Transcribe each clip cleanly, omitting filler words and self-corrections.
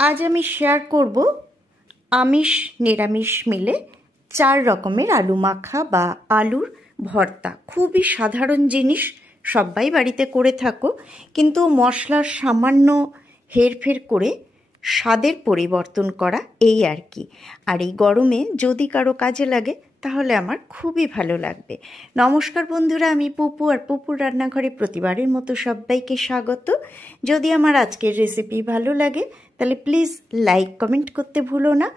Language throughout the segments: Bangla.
আজ আমি শেয়ার করব আমিষ নিরামিষ মিলে 4 রকমের আলু মাখা বা আলুর ভর্তা। খুবই সাধারণ জিনিস, সবাই বাড়িতে করে থাকো, কিন্তু মশলার সামান্য হেরফের করে স্বাদের পরিবর্তন করা, এই আর কি। আর এই গরমে যদি কারো কাজে লাগে তাহলে আমার খুবই ভালো লাগবে। নমস্কার বন্ধুরা, আমি পুপু, আর পুপুর রান্নাঘরে প্রতিবারের মতো সবাইকে স্বাগত। যদি আমার আজকের রেসিপি ভালো লাগে তাহলে প্লিজ লাইক কমেন্ট করতে ভুলো না,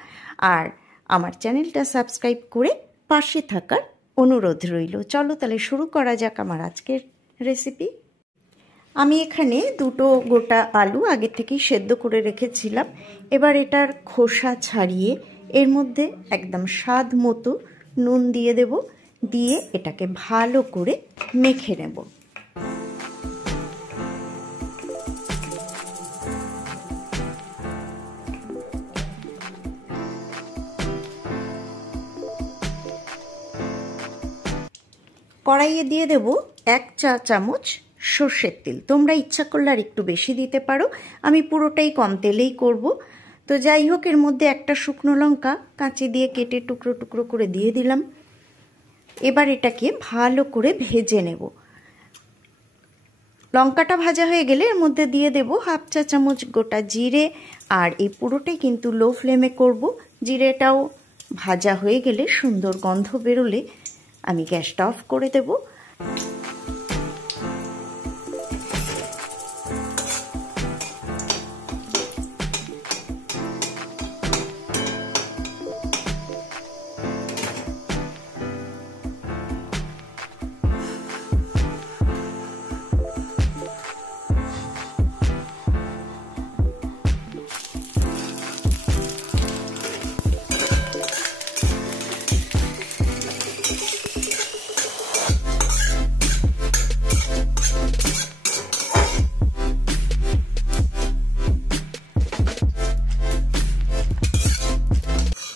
আর আমার চ্যানেলটা সাবস্ক্রাইব করে পাশে থাকার অনুরোধ রইল। চলো তাহলে শুরু করা যাক আমার আজকের রেসিপি। আমি এখানে 2টো গোটা আলু আগে থেকেই সেদ্ধ করে রেখেছিলাম। এবার এটার খোসা ছাড়িয়ে এর মধ্যে একদম স্বাদ মতো নুন দিয়ে দেব, দিয়ে এটাকে ভালো করে মেখে নেব। কড়াইয়ে দিয়ে দেব 1 চা চামচ সর্ষের তেল। তোমরা ইচ্ছা করলে আর একটু বেশি দিতে পারো, আমি পুরোটাই কম তেলেই করব। তো যাই হোক, এর মধ্যে একটা শুকনো লঙ্কা কাঁচি দিয়ে কেটে টুকরো টুকরো করে দিয়ে দিলাম। এবার এটাকে ভালো করে ভেজে নেব। লঙ্কাটা ভাজা হয়ে গেলে এর মধ্যে দিয়ে দেব 1/2 চা চামচ গোটা জিরে, আর এই পুরোটাই কিন্তু লো ফ্লেমে করব। জিরেটাও ভাজা হয়ে গেলে, সুন্দর গন্ধ বেরোলে আমি গ্যাসটা অফ করে দেব।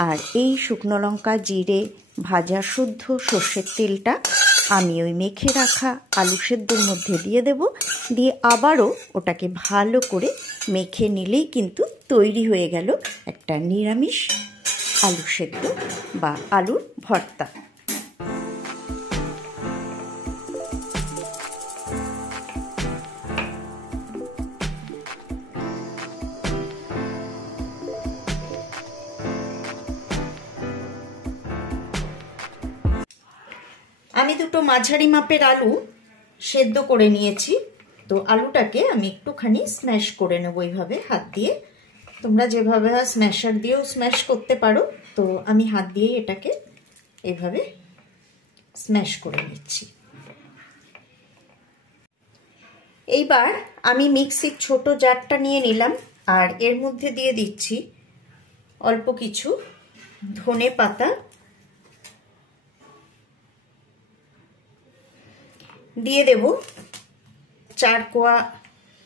আর এই শুকনো লঙ্কা, জিরে, ভাজা শুদ্ধ সর্ষের তেলটা আমি ওই মেখে রাখা আলু সেদ্ধর মধ্যে দিয়ে দেব, দিয়ে আবারও ওটাকে ভালো করে মেখে নিলেই কিন্তু তৈরি হয়ে গেল একটা নিরামিষ আলু সেদ্ধ বা আলুর ভর্তা। আমি 2টো মাঝারি মাপের আলু সেদ্ধ করে নিয়েছি। তো আলুটাকে আমি একটুখানি স্ম্যাশ করে নেব এইভাবে হাত দিয়ে। তোমরা যেভাবে স্ম্যাশার দিয়েও স্ম্যাশ করতে পারো, তো আমি হাত দিয়ে এটাকে এইভাবে স্ম্যাশ করে নিচ্ছি। এইবার আমি মিক্সির ছোট জারটা নিয়ে নিলাম, আর এর মধ্যে দিয়ে দিচ্ছি অল্প কিছু ধনে পাতা, দিয়ে দেব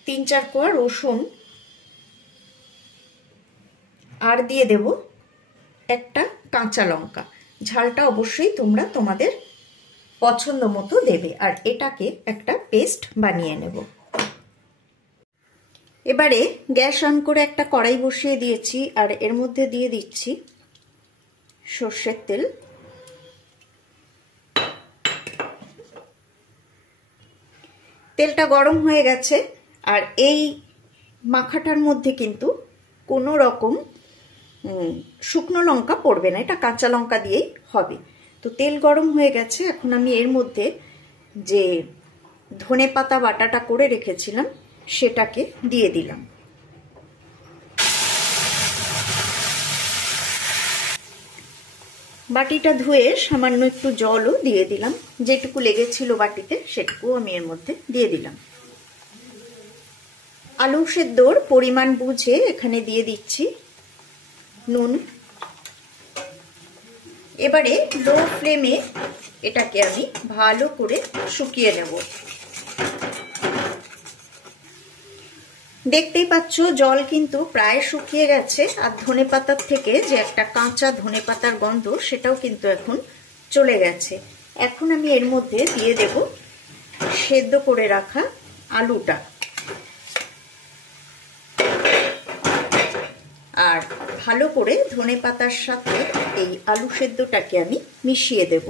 3-4 কোয়া রসুন, আর দিয়ে দেব একটা কাঁচা লঙ্কা। ঝালটা অবশ্যই তোমরা তোমাদের পছন্দ মতো দেবে, আর এটাকে একটা পেস্ট বানিয়ে নেব। এবারে গ্যাস অন করে একটা কড়াই বসিয়ে দিয়েছি, আর এর মধ্যে দিয়ে দিচ্ছি সর্ষের তেল। তেলটা গরম হয়ে গেছে, আর এই মাখাটার মধ্যে কিন্তু কোনো রকম শুকনো লঙ্কা পড়বে না, এটা কাঁচা লঙ্কা দিয়েই হবে। তো তেল গরম হয়ে গেছে, এখন আমি এর মধ্যে যে ধনে পাতা বাটাটা করে রেখেছিলাম সেটাকে দিয়ে দিলাম। বাটিটা ধুয়ে সামান্য একটু জলও দিয়ে দিলাম, যেটুকু লেগেছিল বাটিতে সেটুকু আমি এর মধ্যে দিয়ে দিলাম। আলু সেদ্ধর পরিমাণ বুঝে এখানে দিয়ে দিচ্ছি নুন। এবারে লো ফ্লেমে এটাকে আমি ভালো করে শুকিয়ে নেব। দেখতেই পাচ্ছ জল কিন্তু প্রায় শুকিয়ে গেছে, আর ধনেপাতার থেকে যে একটা কাঁচা ধনেপাতার গন্ধ সেটাও কিন্তু এখন চলে গেছে। এখন আমি এর মধ্যে দিয়ে দেব সেদ্ধ করে রাখা আলুটা। আর ভালো করে ধনেপাতার সাথে এই আলু সেদ্ধটাকে আমি মিশিয়ে দেব।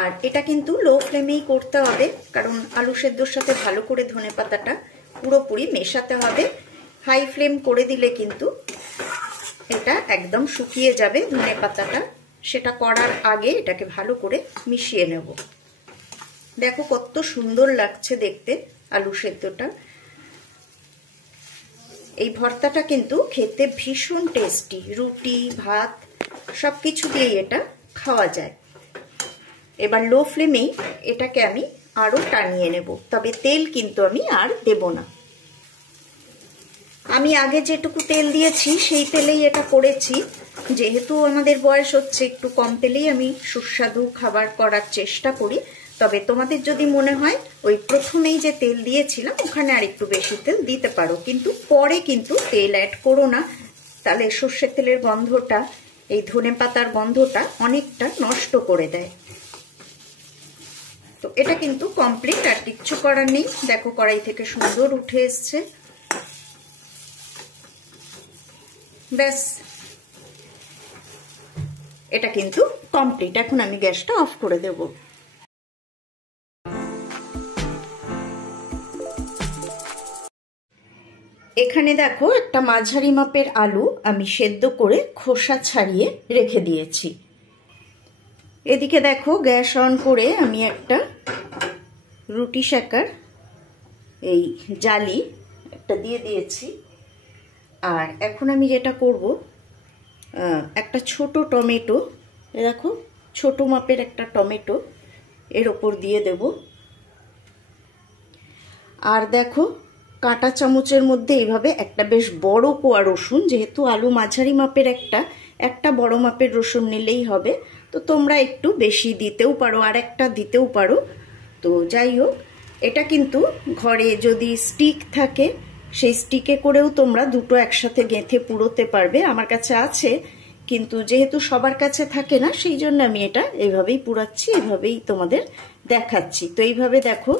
আর এটা কিন্তু লো ফ্লেমেই করতে হবে, কারণ আলু সেদ্ধর সাথে ভালো করে ধনেপাতাটা পুরোপুরি মেশাতে হবে। হাই ফ্লেম করে দিলে কিন্তু এটা একদম শুকিয়ে যাবে ধনেপাতাটা। সেটা করার আগে এটাকে ভালো করে মিশিয়ে নেব। দেখো কত সুন্দর লাগছে দেখতে আলু সেদ্ধটা। এই ভর্তাটা কিন্তু খেতে ভীষণ টেস্টি, রুটি ভাত সব কিছু দিয়েই এটা খাওয়া যায়। এবার লো ফ্লেমেই এটাকে আমি আরও টানিয়ে নেব, তবে তেল কিন্তু আমি আর দেব না। আমি আগে যেটুকু তেল দিয়েছি সেই তেলেই এটা করেছি। যেহেতু আমাদের বয়স হচ্ছে, একটু কম তেলেই আমি সুস্বাদু খাবার করার চেষ্টা করি। তবে তোমাদের যদি মনে হয় ওই প্রথমেই যে তেল দিয়েছিলাম ওখানে আর একটু বেশি তেল দিতে পারো, কিন্তু পরে কিন্তু তেল অ্যাড করো না, তাহলে সর্ষের তেলের গন্ধটা, এই ধনেপাতার গন্ধটা অনেকটা নষ্ট করে দেয়। তো এটা কিন্তু কমপ্লিট, আর কিচ্ছু করার নেই। দেখো কড়াই থেকে সুন্দর উঠে এসছে। ব্যাস, এটা কিন্তু কমপ্লিট। এখন আমি গ্যাসটা অফ করে দেব। এখানে দেখো একটা মাঝারি মাপের আলু আমি সেদ্ধ করে খোসা ছাড়িয়ে রেখে দিয়েছি। এদিকে দেখো গ্যাস অন করে আমি একটা রুটি সেকার এই জালি একটা দিয়ে দিয়েছি। আর এখন আমি যেটা করব, একটা ছোট টমেটো, দেখো ছোট মাপের একটা টমেটো এর ওপর দিয়ে দেব। আর দেখো কাঁটা চামচের মধ্যে এইভাবে একটা বেশ বড় কোয়া রসুন, যেহেতু আলু মাঝারি মাপের, একটা বড় মাপের রসুন নিলেই হবে। তো তোমরা একটু বেশি দিতেও পারো, আর একটা দিতেও পারো। তো যাই হোক, এটা কিন্তু ঘরে যদি স্টিক থাকে সেই স্টিকে করেও তোমরা দুটো একসাথে গেঁথে পুরোতে পারবে। আমার কাছে আছে, কিন্তু যেহেতু সবার কাছে থাকে না, সেই জন্য আমি এটা এইভাবেই পুরাচ্ছি, এইভাবেই তোমাদের দেখাচ্ছি। তো এইভাবে দেখো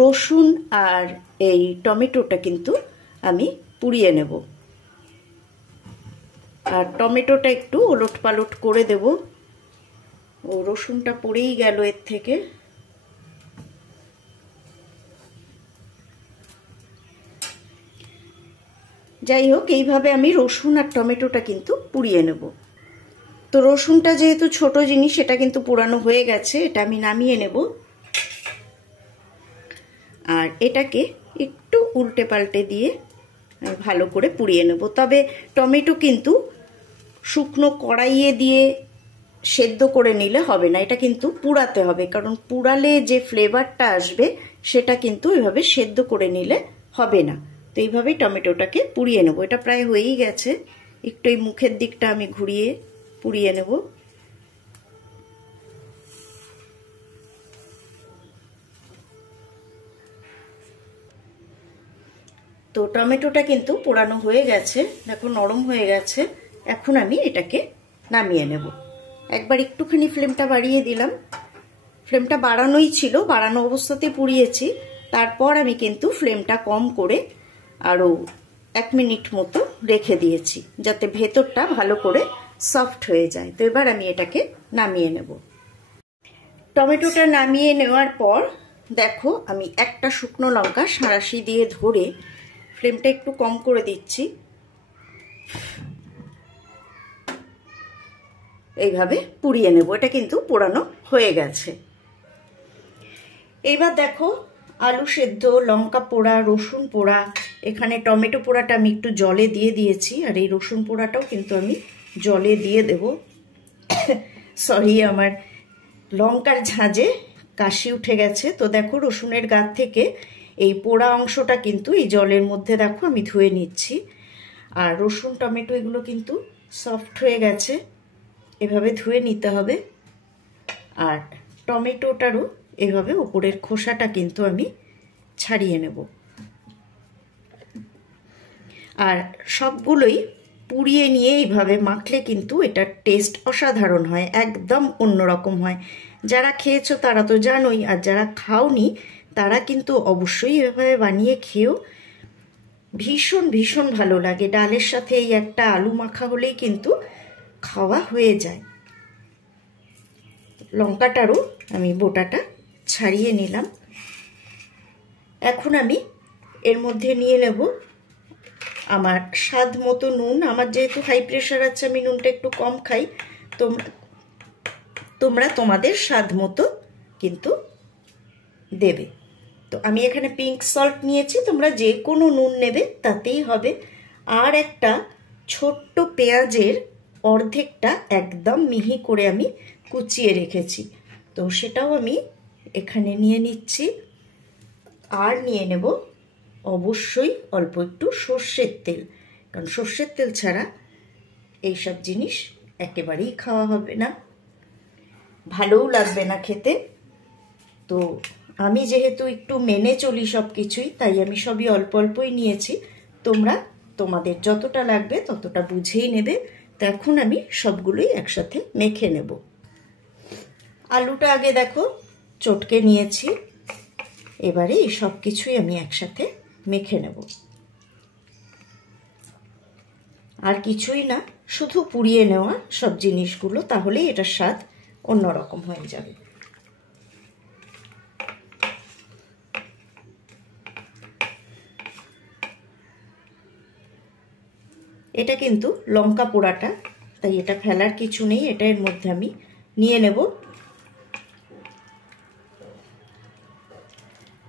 রসুন আর এই টমেটোটা কিন্তু আমি পুড়িয়ে নেব। আর টমেটোটা একটু ওলট পালট করে দেব। ও রসুনটা পড়েই গেল এর থেকে। যাই হোক, এইভাবে আমি রসুন আর টমেটোটা কিন্তু পুড়িয়ে নেব। তো রসুনটা যেহেতু ছোট জিনিস, এটা কিন্তু পোড়ানো হয়ে গেছে, এটা আমি নামিয়ে নেব। আর এটাকে একটু উল্টে পাল্টে দিয়ে ভালো করে পুড়িয়ে নেব। তবে টমেটো কিন্তু শুকনো কড়াইয়ে দিয়ে সেদ্ধ করে নিলে হবে না, এটা কিন্তু পুড়াতে হবে, কারণ পুড়ালে যে ফ্লেভারটা আসবে সেটা কিন্তু এইভাবে সেদ্ধ করে নিলে হবে না। তো এইভাবেই টমেটোটাকে পুড়িয়ে নেব। এটা প্রায় হয়েই গেছে, একটু এই মুখের দিকটা আমি ঘুরিয়ে পুড়িয়ে নেব। তো টমেটোটা কিন্তু পোড়ানো হয়ে গেছে, দেখো নরম হয়ে গেছে। এখন আমি এটাকে নামিয়ে নেব। একবার একটুখানি ফ্লেমটা বাড়িয়ে দিলাম, ফ্লেমটা বাড়ানোই ছিল, বাড়ানো অবস্থাতে পুড়িয়েছি। তারপর আমি কিন্তু ফ্লেমটা কম করে আরও 1 মিনিট মতো রেখে দিয়েছি, যাতে ভেতরটা ভালো করে সফট হয়ে যায়। তো এবার আমি এটাকে নামিয়ে নেব। টমেটোটা নামিয়ে নেওয়ার পর দেখো আমি একটা শুকনো লঙ্কা সাঁড়াশি দিয়ে ধরে ফ্লেমটা একটু কম করে দিচ্ছি। এইভাবে পুড়িয়ে নেব। এটা কিন্তু পোড়ানো হয়ে গেছে। এইবার দেখো আলু সেদ্ধ, লঙ্কা পোড়া, রসুন পোড়া, এখানে টমেটো পোড়াটা আমি একটু জলে দিয়ে দিয়েছি, আর এই রসুন পোড়াটাও কিন্তু আমি জলে দিয়ে দেব। সরি, আমার লঙ্কার ঝাঁঝে কাশি উঠে গেছে। তো দেখো রসুনের গা থেকে এই পোড়া অংশটা কিন্তু এই জলের মধ্যে দেখো আমি ধুয়ে নিচ্ছি। আর রসুন টমেটো এগুলো কিন্তু সফট হয়ে গেছে, এভাবে ধুয়ে নিতে হবে। আর টমেটোটারও এভাবে উপরের খোসাটা কিন্তু আমি ছাড়িয়ে নেব। আর সবগুলোই পুড়িয়ে নিয়ে এইভাবে মাখলে কিন্তু এটার টেস্ট অসাধারণ হয়, একদম অন্যরকম হয়। যারা খেয়েছো তারা তো জানোই, আর যারা খাওনি তারা কিন্তু অবশ্যই এভাবে বানিয়ে খেও। ভীষণ ভীষণ ভালো লাগে। ডালের সাথে এই একটা আলু মাখা হলেই কিন্তু খাওয়া হয়ে যায়। লঙ্কাটারও আমি বোটাটা ছাড়িয়ে নিলাম। এখন আমি এর মধ্যে নিয়ে নেব আমার স্বাদ মতো নুন। আমার যেহেতু হাই প্রেশার আছে আমি নুনটা একটু কম খাই, তোমরা তোমাদের স্বাদ মতো কিন্তু দেবে। তো আমি এখানে পিঙ্ক সল্ট নিয়েছি, তোমরা যে কোনো নুন নেবে তাতেই হবে। আর একটা ছোট্ট পেঁয়াজের অর্ধেকটা একদম মিহি করে আমি কুচিয়ে রেখেছি, তো সেটাও আমি এখানে নিয়ে নিচ্ছি। আর নিয়ে নেব অবশ্যই অল্প একটু সর্ষের তেল, কারণ সর্ষের তেল ছাড়া এইসব জিনিস একেবারেই খাওয়া হবে না, ভালোও লাগবে না খেতে। তো আমি যেহেতু একটু মেনে চলি সব কিছুই, তাই আমি সবই অল্প অল্পই নিয়েছি। তোমরা তোমাদের যতটা লাগবে ততটা বুঝেই নেবে। তো এখন আমি সবগুলোই একসাথে মেখে নেব। আলুটা আগে দেখো চটকে নিয়েছি, এবারে এই সব কিছুই আমি একসাথে মেখে নেব। আর কিছুই না, শুধু পুড়িয়ে নেওয়া সব জিনিসগুলো, তাহলেই এটার স্বাদ অন্যরকম হয়ে যাবে। এটা কিন্তু লঙ্কা পোড়াটা, তাই এটা ফেলার কিছু নেই, এটা এর মধ্যে আমি নিয়ে নেব।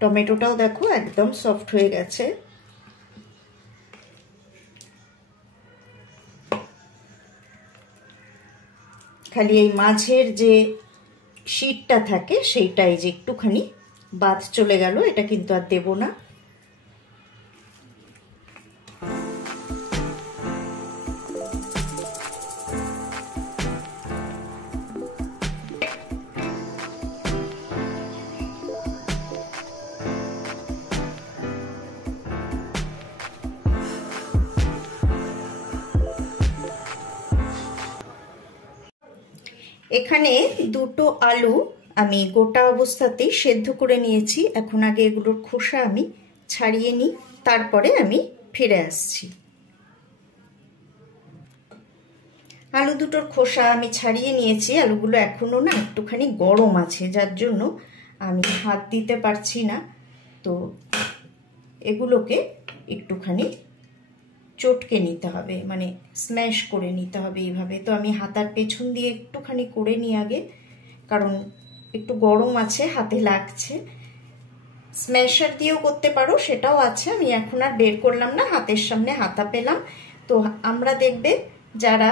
টমেটোটাও দেখো একদম সফট হয়ে গেছে। খালি এই মাঝের যে শীটটা থাকে সেইটাই যে একটুখানি বাদ চলে গেল, এটা কিন্তু আর দেব না। এখানে দুটো আলু আমি গোটা অবস্থাতেই সেদ্ধ করে নিয়েছি। এখন আগে এগুলোর খোসা আমি ছাড়িয়ে নিই, তারপরে আমি ফিরে আসছি। আলু দুটোর খোসা আমি ছাড়িয়ে নিয়েছি। আলুগুলো এখনো না একটুখানি গরম আছে, যার জন্য আমি হাত দিতে পারছি না। তো এগুলোকে একটুখানি চটকে নিতে হবে, মানে স্ম্যাশ করে নিতে হবে এইভাবে। তো আমি হাতার পেছন দিয়ে একটুখানি করে নিই আগে, কারণ একটু গরম আছে, হাতে লাগছে। স্ম্যাশার দিয়েও করতে পারো, সেটাও আছে, আমি এখন আর বের করলাম না, হাতের সামনে হাতা পেলাম। তো আমরা দেখবে যারা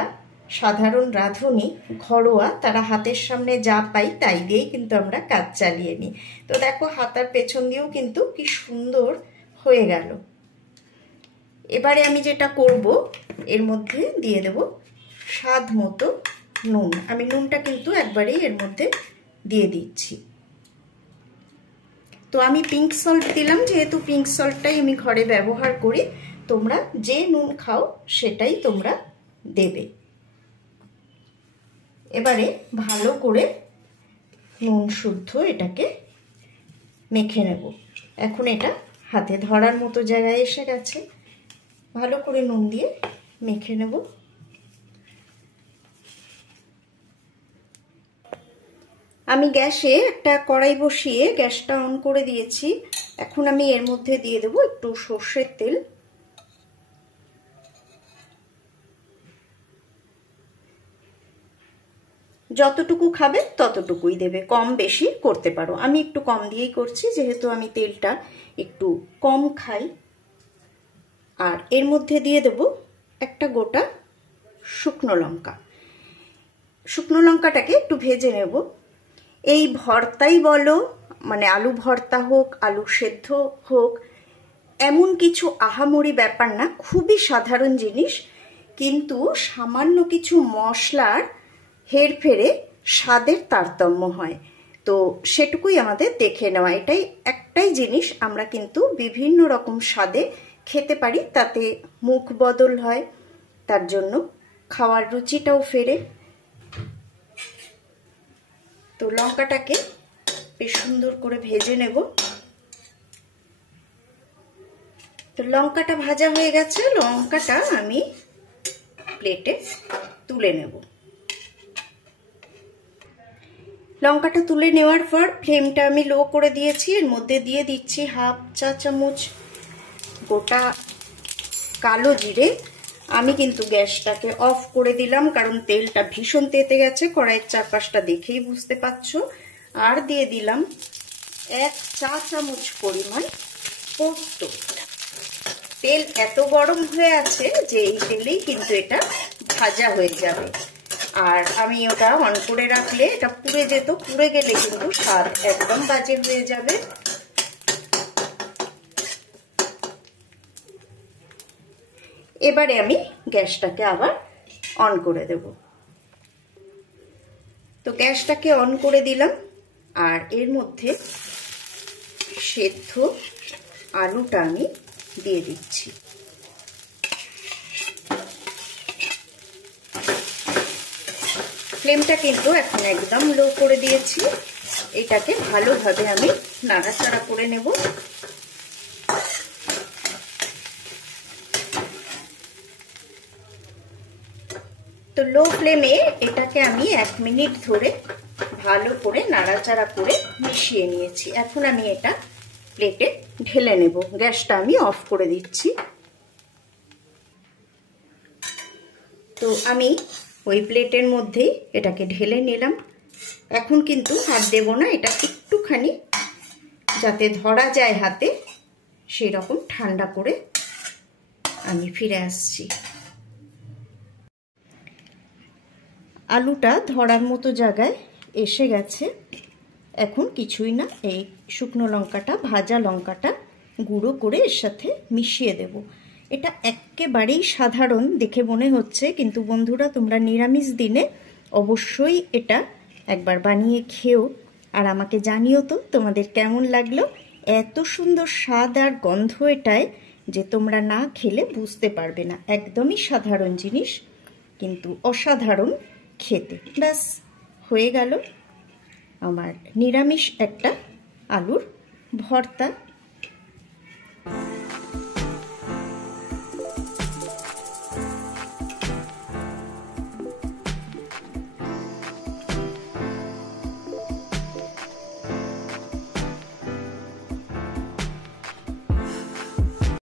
সাধারণ রাঁধুনি ঘরোয়া, তারা হাতের সামনে যা পাই তাই দিয়েই কিন্তু আমরা কাজ চালিয়ে নিই। তো দেখো হাতার পেছন দিয়েও কিন্তু কি সুন্দর হয়ে গেল। এবারে আমি যেটা করব, এর মধ্যে দিয়ে দেব স্বাদ মতো নুন। আমি নুনটা কিন্তু একবারেই এর মধ্যে দিয়ে দিচ্ছি। তো আমি পিঙ্ক সল্ট দিলাম, যেহেতু পিঙ্ক সল্টটাই আমি ঘরে ব্যবহার করি। তোমরা যে নুন খাও সেটাই তোমরা দেবে। এবারে ভালো করে নুন শুদ্ধ এটাকে মেখে নেব। এখন এটা হাতে ধরার মতো জায়গায় এসে গেছে, ভালো করে নুন দিয়ে মেখে নেব। আমি গ্যাসে একটা কড়াই বসিয়ে গ্যাসটা অন করে দিয়েছি। এখন আমি এর মধ্যে দিয়ে দেব একটু সর্ষের তেল। যতটুকু খাবে ততটুকুই দেবে, কম বেশি করতে পারো। আমি একটু কম দিয়েই করছি, যেহেতু আমি তেলটা একটু কম খাই। আর এর মধ্যে দিয়ে দেব একটা গোটা শুকনো লঙ্কা। শুকনো লঙ্কাটাকে একটু ভেজে নেব। এই ভর্তাই বলো, মানে আলু ভর্তা হোক, আলু সেদ্ধ হোক, এমন কিছু আহামরি ব্যাপার না, খুবই সাধারণ জিনিস, কিন্তু সামান্য কিছু মশলার হেরফেরে স্বাদের তারতম্য হয়। তো সেটুকুই আমাদের দেখে নেওয়া। এটাই একটাই জিনিস আমরা কিন্তু বিভিন্ন রকম স্বাদে খেতে পারি, তাতে মুখ বদল হয়। তার জন্য খাওয়ার রুচিটাও ফেরে। তো লঙ্কাটাকে বেশ সুন্দর করে ভেজে নেব। তো লঙ্কাটা ভাজা হয়ে গেছে, লঙ্কাটা আমি প্লেটে তুলে নেব। লঙ্কাটা তুলে নেওয়ার পর ফ্লেমটা আমি লো করে দিয়েছি। এর মধ্যে দিয়ে দিচ্ছি 1/2 চা চামচ গোটা কালো জিরে। আমি কিন্তু গ্যাসটাকে অফ করে দিলাম, কারণ তেলটা ভীষণ তেতে গেছে, কড়াইয়ের চারপাশটা দেখেই বুঝতে পারছো। আর দিয়ে দিলাম 1 চা চামচ পরিমাণ পোস্ত। তেল এত গরম হয়ে আছে যে এই তেলেই কিন্তু এটা ভাজা হয়ে যাবে। আর আমি ওটা অন করে রাখলে এটা পুড়ে যেত, পুড়ে গেলে কিন্তু স্বাদ একদম বাজে হয়ে যাবে। এবারে আমি গ্যাসটাকে আবার অন করে দেব। তো গ্যাসটাকে অন করে দিলাম, আর এর মধ্যে সেদ্ধ আলুটা আমি দিয়ে দিচ্ছি। ফ্লেমটা কিন্তু এখন একদম লো করে দিয়েছি। এটাকে ভালোভাবে আমি নাড়াচাড়া করে নেব। তো লো ফ্লেমে এটাকে আমি 1 মিনিট ধরে ভালো করে নাড়াচাড়া করে মিশিয়ে নিয়েছি। এখন আমি এটা প্লেটে ঢেলে নেব। গ্যাসটা আমি অফ করে দিচ্ছি। তো আমি ওই প্লেটের মধ্যেই এটাকে ঢেলে নিলাম। এখন কিন্তু হাত দেব না, এটা একটুখানি যাতে ধরা যায় হাতে সেই রকম ঠান্ডা করে আমি ফিরে আসছি। আলুটা ধরার মতো জায়গায় এসে গেছে। এখন কিছুই না, এই শুকনো লঙ্কাটা, ভাজা লঙ্কাটা গুঁড়ো করে এর সাথে মিশিয়ে দেব। এটা একেবারেই সাধারণ দেখে মনে হচ্ছে, কিন্তু বন্ধুরা তোমরা নিরামিষ দিনে অবশ্যই এটা একবার বানিয়ে খেও, আর আমাকে জানিও তো তোমাদের কেমন লাগলো। এত সুন্দর স্বাদ আর গন্ধ এটায় যে তোমরা না খেলে বুঝতে পারবে না। একদমই সাধারণ জিনিস, কিন্তু অসাধারণ খেতে। ব্যাস হয়ে গেল আমার নিরামিষ একটা আলুর ভর্তা।